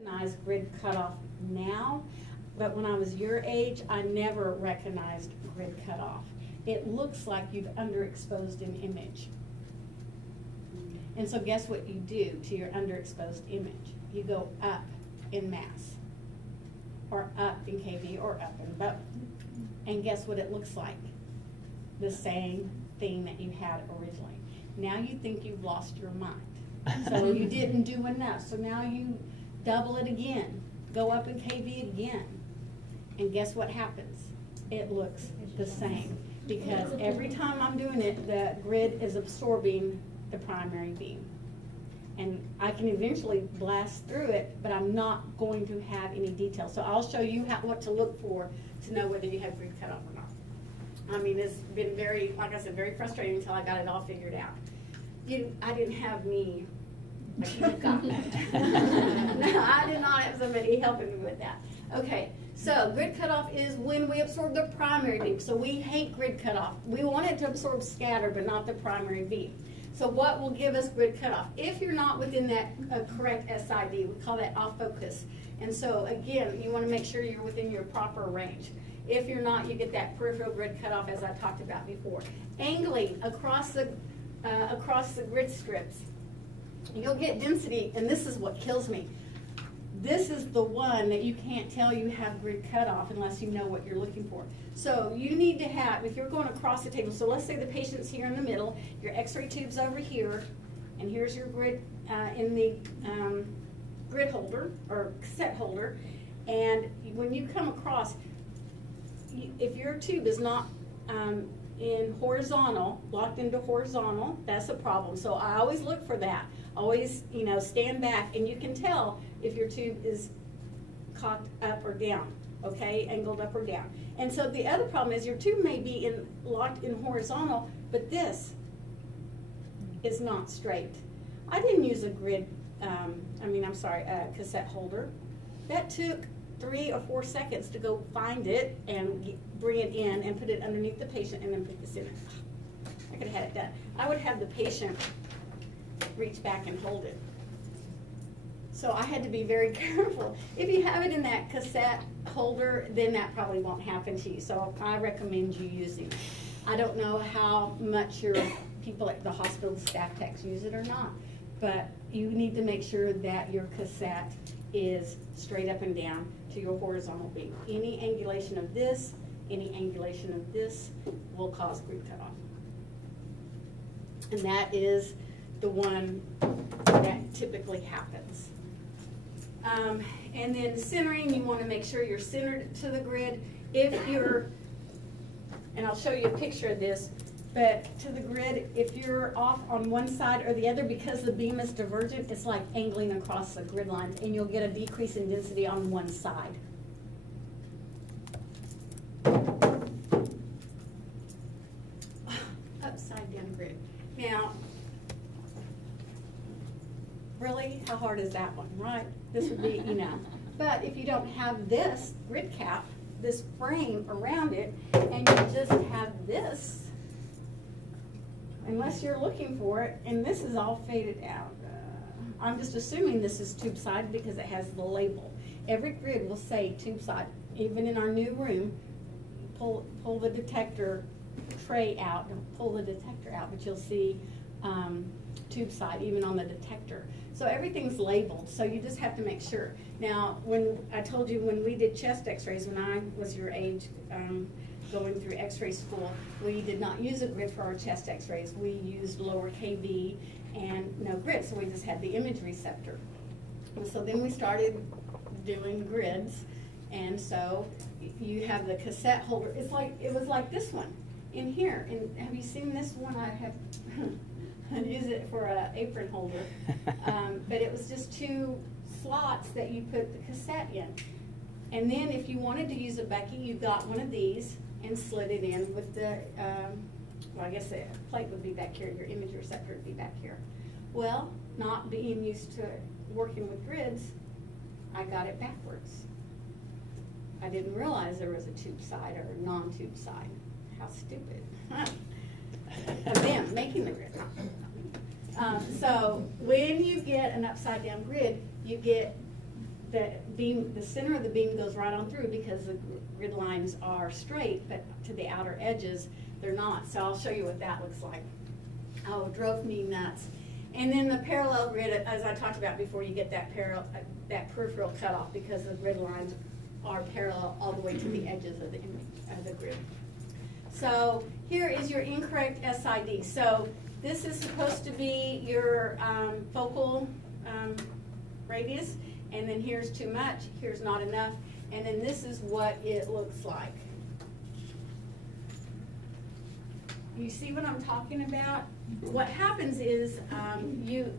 Recognize grid cutoff now, but when I was your age, I never recognized grid cutoff. It looks like you've underexposed an image. And so guess what you do to your underexposed image? You go up in mass, or up in KV, or up in both. And guess what it looks like? The same thing that you had originally. Now you think you've lost your mind. So you didn't do enough. So now you double it again, go up in KV again. And guess what happens? It looks the same. Because every time I'm doing it, the grid is absorbing the primary beam. And I can eventually blast through it, but I'm not going to have any detail. So I'll show you what to look for to know whether you have grid cutoff or not. I mean, it's been very, like I said, very frustrating until I got it all figured out. I didn't have me, but you've got that. No, I did not have somebody helping me with that. Okay, so grid cutoff is when we absorb the primary beam. So we hate grid cutoff. We want it to absorb scatter, but not the primary beam. So what will give us grid cutoff? If you're not within that correct SID, we call that off focus. And so again, you want to make sure you're within your proper range. If you're not, you get that peripheral grid cutoff as I talked about before. Angling across the grid strips, you'll get density, and this is what kills me. This is the one that you can't tell you have grid cutoff unless you know what you're looking for. So you need to have, if you're going across the table, so let's say the patient's here in the middle, your x-ray tube's over here, and here's your grid in the grid holder, or cassette holder, and when you come across, if your tube is not in horizontal, locked into horizontal, that's a problem. So I always look for that. Always, stand back, and you can tell if your tube is cocked up or down, okay, angled up or down. And so the other problem is your tube may be locked in horizontal, but this is not straight. I didn't use a cassette holder. That took 3 or 4 seconds to go find it and bring it in and put it underneath the patient and then put this in. I could have had it done. I would have the patient reach back and hold it. So I had to be very careful. If you have it in that cassette holder, then that probably won't happen to you. So I recommend you using it. I don't know how much your people at the hospital, the staff techs, use it or not, but you need to make sure that your cassette is straight up and down to your horizontal beam. Any angulation of this, any angulation of this will cause grid cutoff. And that is the one that typically happens. And then centering, you want to make sure you're centered to the grid. If you're, and I'll show you a picture of this, but to the grid, if you're off on one side or the other, because the beam is divergent, it's like angling across the grid lines, and you'll get a decrease in density on one side. Upside down grid. Now, really, how hard is that one, right? This would be, But if you don't have this grid cap, this frame around it, and you just have this, unless you're looking for it, and this is all faded out. I'm just assuming this is tube side because it has the label. Every grid will say tube side. Even in our new room, pull the detector tray out, and pull the detector out, but you'll see tube side even on the detector. So everything's labeled, so you just have to make sure. Now, when I told you when we did chest x-rays, when I was your age, going through x-ray school, we did not use a grid for our chest x-rays. We used lower KV and no grid, so we just had the image receptor. And so then we started doing grids, and so you have the cassette holder. It was like this one in here. And have you seen this one? I have I use it for an apron holder, but it was just 2 slots that you put the cassette in. And then if you wanted to use a Becky, you got one of these and slid it in with the, well, I guess the plate would be back here, your image receptor would be back here. Well, not being used to working with grids, I got it backwards. I didn't realize there was a tube side or a non-tube side. How stupid. Of them making the grid. So when you get an upside down grid, you get the beam, the center of the beam goes right on through because the grid lines are straight, but to the outer edges, they're not. So I'll show you what that looks like. Oh, it drove me nuts. And then the parallel grid, as I talked about before, you get that peripheral cutoff because the grid lines are parallel all the way to the edges of the grid. So here is your incorrect SID. So this is supposed to be your focal radius, and then here's too much, here's not enough, and then this is what it looks like. You see what I'm talking about? What happens is you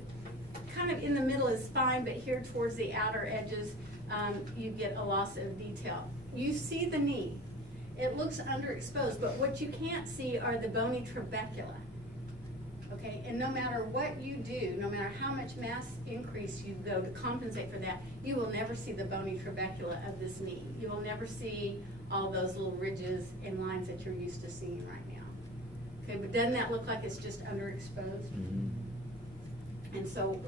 kind of in the middle is fine, but here towards the outer edges, you get a loss of detail. You see the knee. It looks underexposed, but what you can't see are the bony trabecula. Okay, and no matter what you do, no matter how much mass increase you go to compensate for that, you will never see the bony trabecula of this knee. You will never see all those little ridges and lines that you're used to seeing right now. Okay, but doesn't that look like it's just underexposed? Mm-hmm. And so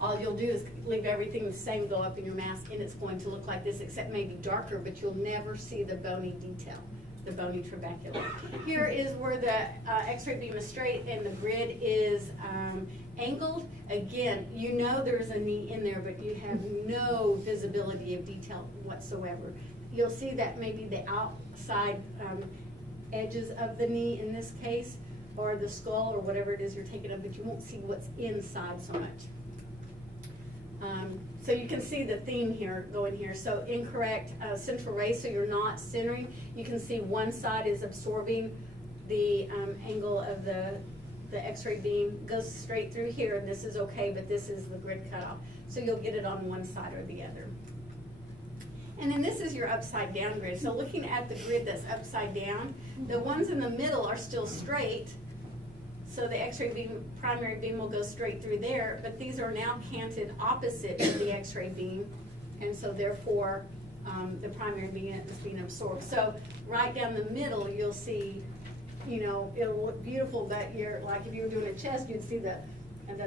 all you'll do is leave everything the same, go up in your mask, and it's going to look like this, except maybe darker, but you'll never see the bony detail, the bony trabecula. Here is where the X-ray beam is straight and the grid is angled. Again, you know there's a knee in there, but you have no visibility of detail whatsoever. You'll see that maybe the outside edges of the knee in this case, or the skull, or whatever it is you're taking up, but you won't see what's inside so much. So you can see the theme here going here. So incorrect central ray, so you're not centering. You can see one side is absorbing the angle of the X-ray beam, goes straight through here, and this is okay, but this is the grid cutoff. So you'll get it on one side or the other. And then this is your upside down grid. So looking at the grid that's upside down, the ones in the middle are still straight. So the X-ray beam, primary beam will go straight through there, but these are now canted opposite of the X-ray beam, and so therefore the primary beam is being absorbed. So right down the middle, you'll see, you know, it'll look beautiful, but you're like if you were doing a chest, you'd see the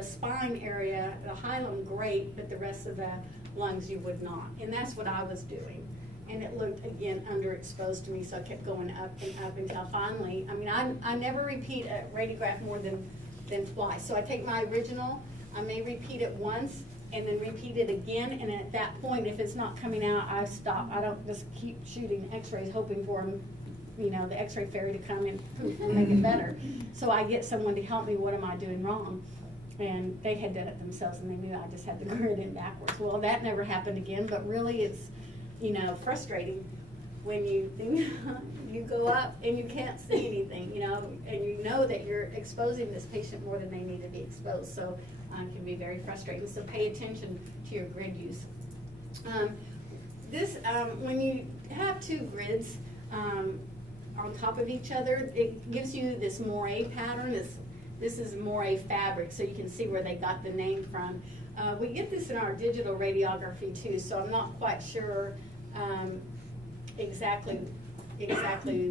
spine area, the hilum great, but the rest of the lungs you would not. And that's what I was doing. And it looked, again, underexposed to me, so I kept going up and up until finally, I mean, I never repeat a radiograph more than twice. So I take my original, I may repeat it once, and then repeat it again, and at that point, if it's not coming out, I stop. I don't just keep shooting x-rays, hoping for them, you know, the x-ray fairy to come and make it better. So I get someone to help me, what am I doing wrong? And they had done it themselves, and they knew I just had the grid in backwards. Well, that never happened again, but really it's, you know, frustrating when you you go up and you can't see anything, you know, and you know that you're exposing this patient more than they need to be exposed. So it can be very frustrating. So pay attention to your grid use. When you have two grids on top of each other, it gives you this moire pattern. This is moire fabric, so you can see where they got the name from. We get this in our digital radiography too, so I'm not quite sure exactly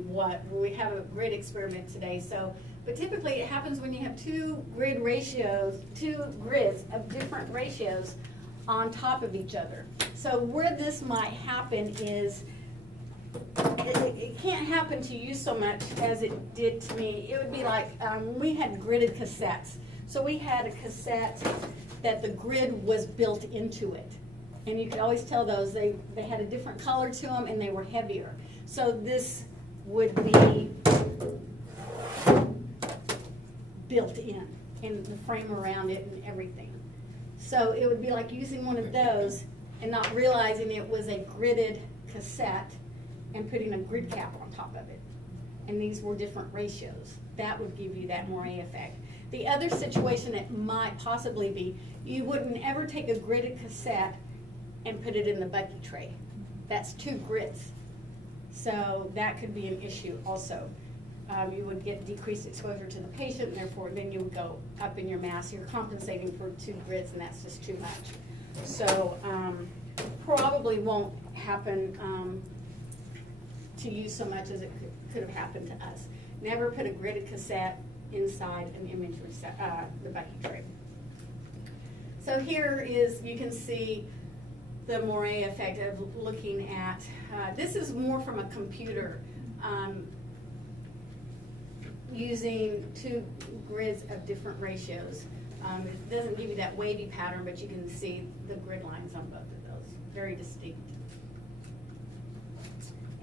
what. We have a grid experiment today, but typically it happens when you have two grids of different ratios on top of each other. So where this might happen is, it can't happen to you so much as it did to me. It would be like we had gridded cassettes. So we had a cassette that the grid was built into it. And you could always tell those, they had a different color to them and they were heavier. So this would be built in, and the frame around it and everything. So it would be like using one of those and not realizing it was a gridded cassette and putting a grid cap on top of it. And these were different ratios. That would give you that moire effect. The other situation it might possibly be, you wouldn't ever take a gridded cassette and put it in the bucky tray. That's two grids. So that could be an issue also. You would get decreased exposure to the patient, and therefore then you would go up in your mass. You're compensating for two grids, and that's just too much. So probably won't happen to you so much as it could have happened to us. Never put a gridded cassette inside an image the bucky tray. So here is, you can see the moire effect of looking at, this is more from a computer, using two grids of different ratios. It doesn't give you that wavy pattern, but you can see the grid lines on both of those, very distinct.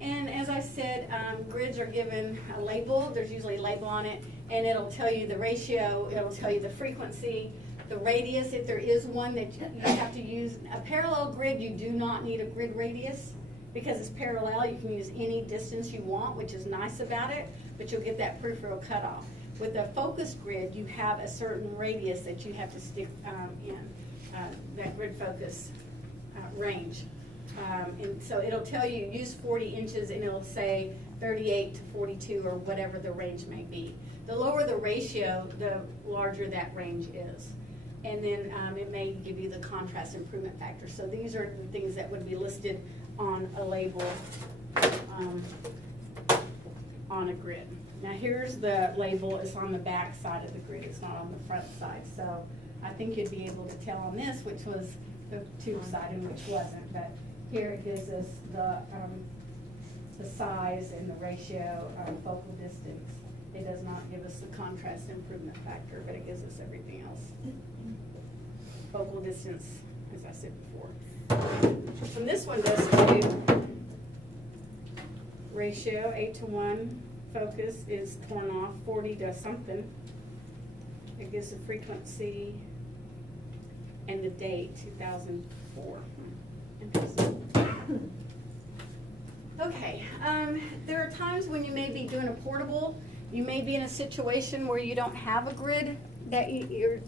And as I said, grids are given a label. There's usually a label on it, and it'll tell you the ratio, it'll tell you the frequency, the radius, if there is one that you have to use. A parallel grid, you do not need a grid radius because it's parallel. You can use any distance you want, which is nice about it, but you'll get that peripheral cutoff. With a focus grid, you have a certain radius that you have to stick in, that grid focus range. And so it'll tell you, use 40 inches, and it'll say 38 to 42 or whatever the range may be. The lower the ratio, the larger that range is. And then it may give you the contrast improvement factor. So these are the things that would be listed on a label on a grid. Now here's the label. It's on the back side of the grid. It's not on the front side. So I think you'd be able to tell on this which was the tube side and which wasn't. But here it gives us the size and the ratio of focal distance. It does not give us the contrast improvement factor, but it gives us everything else. Focal distance, as I said before. And this one does too. Ratio 8:1. Focus is torn off 40 to something. It gives the frequency and the date 2004. Interesting. Okay, there are times when you may be doing a portable. You may be in a situation where you don't have a grid, that you're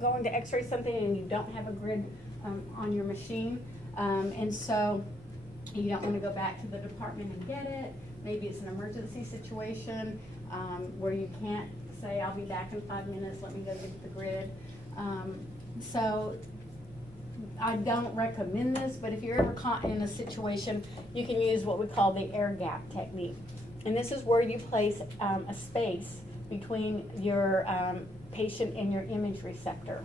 going to x-ray something and you don't have a grid on your machine. And so you don't want to go back to the department and get it. Maybe it's an emergency situation where you can't say, I'll be back in 5 minutes, let me go get the grid. So I don't recommend this, but if you're ever caught in a situation, you can use what we call the air gap technique. And this is where you place a space between your patient and your image receptor.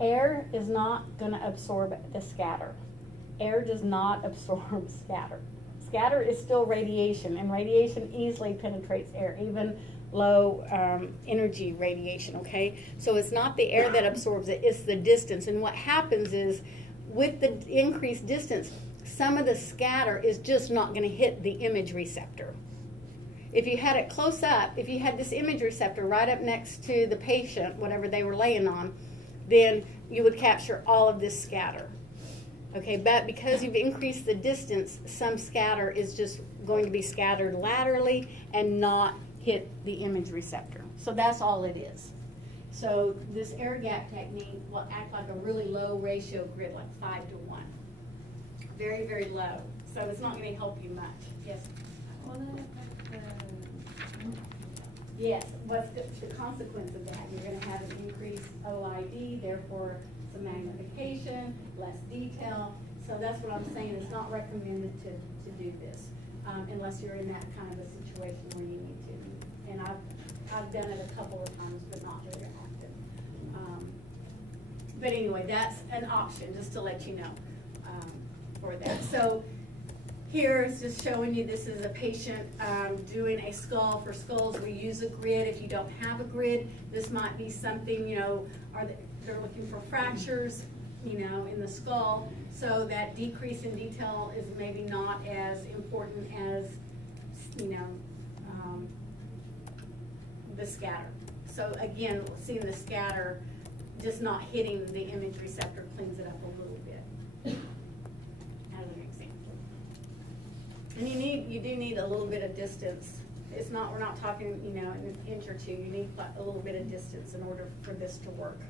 Air is not going to absorb the scatter. Air does not absorb scatter. Scatter is still radiation, and radiation easily penetrates air, even low energy radiation, okay? So it's not the air that absorbs it, it's the distance. And what happens is, with the increased distance, some of the scatter is just not going to hit the image receptor. If you had it close up, if you had this image receptor right up next to the patient, whatever they were laying on, then you would capture all of this scatter. Okay, but because you've increased the distance, some scatter is just going to be scattered laterally and not hit the image receptor. So that's all it is. So this air gap technique will act like a really low ratio grid, like 5:1. Very, very low. So it's not going to help you much. Yes? Yes, what's the consequence of that? You're going to have an increased OID, therefore some magnification, less detail. So that's what I'm saying. It's not recommended to do this unless you're in that kind of a situation where you need to. And I've done it a couple of times, but not very often. But anyway, that's an option, just to let you know for that. So here is just showing you, this is a patient doing a skull. For skulls, we use a grid. If you don't have a grid, this might be something, you know, they're looking for fractures, you know, in the skull. So that decrease in detail is maybe not as important as, you know, the scatter. So again, seeing the scatter just not hitting the image receptor cleans it up a little bit. As an example. And you do need a little bit of distance. It's not, we're not talking, you know, an inch or two. You need a little bit of distance in order for this to work.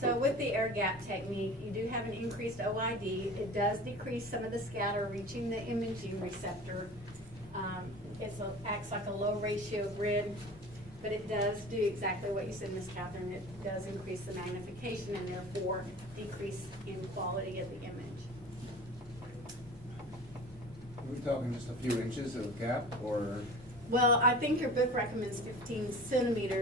So with the air gap technique, you do have an increased OID. It does decrease some of the scatter reaching the imaging receptor. It acts like a low ratio grid, but it does do exactly what you said, Ms. Catherine. It does increase the magnification and therefore decrease in quality of the image. Are we talking just a few inches of gap, or? Well, I think your book recommends 15 centimeters.